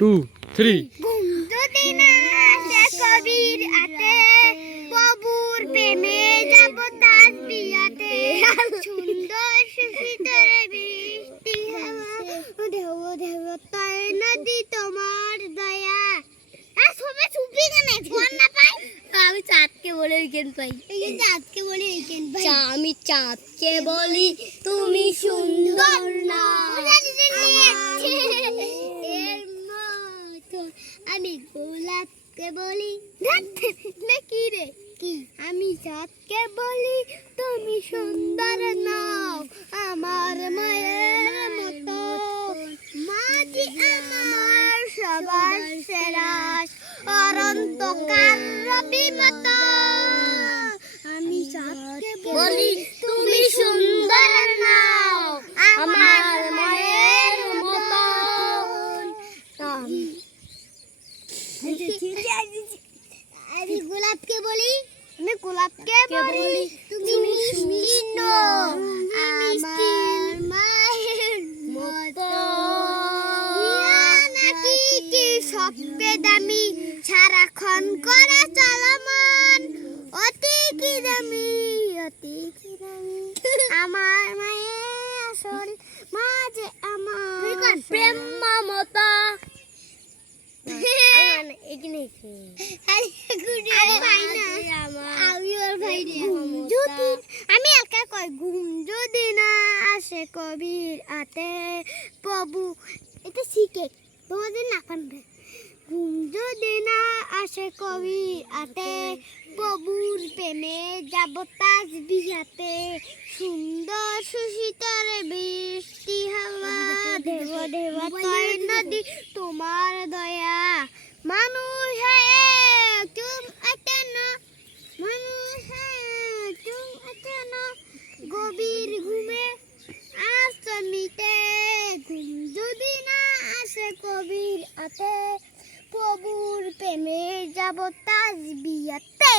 2 3 ঘুম যদি না আসে কবির আতে প্রভুর প্রেমে যাব তার বিয়াতে সুন্দর সুশীতল বৃষ্টি হাওয়া দেব দেব তাই নদী তোমার দয়া আর সবে চুপি কেন ফোন না পাই আমি চাঁদকে বলে উইকেন্ড পাই এই চাঁদকে বলে উইকেন্ড পাই আমি চাঁদকে বলি তুমি সুন্দর না। আমি গোলাপকে বলি কি রে কি আমি চাঁদকে বলি তুমি সুন্দর নাও আমার মায়ের মতো মাঝি আমার সবার সেরা অনন্তকাল রবি মতো আমি চাঁদকে বলি তুমি সুন্দর নাও আমার মায়ের মতো। আমি গোলাপকে বলি আমি গোলাপকে বলি তুমি মিষ্টি আমার মায়ের মতো নাকি কি সবচেয়ে দামি সারাক্ষণ করে চলমান অতি কি দামি আমার মায়ের আসল মাঝে আমার প্রেম মমতা আমি একা কই ঘুম যদি না আসে কবির আতে প্রভু এটা শিখে তোমাদের না পারবে ঘুম যদি না আসে কবির আতে প্রভুর প্রেমে যাব তাজ বিহাতে সুন্দর সুশীতল বৃষ্টি হাওয়া দেব দেব তয় নদী তোমার দয়া মানুষ তুম আতেনা মানুষ তুম আতেনা গভীর ঘুমে আশ্রমিতে ঘুম যদি না আসে কবির আতে প্রভুর প্রেমে যাব তাজ বিয়াতে।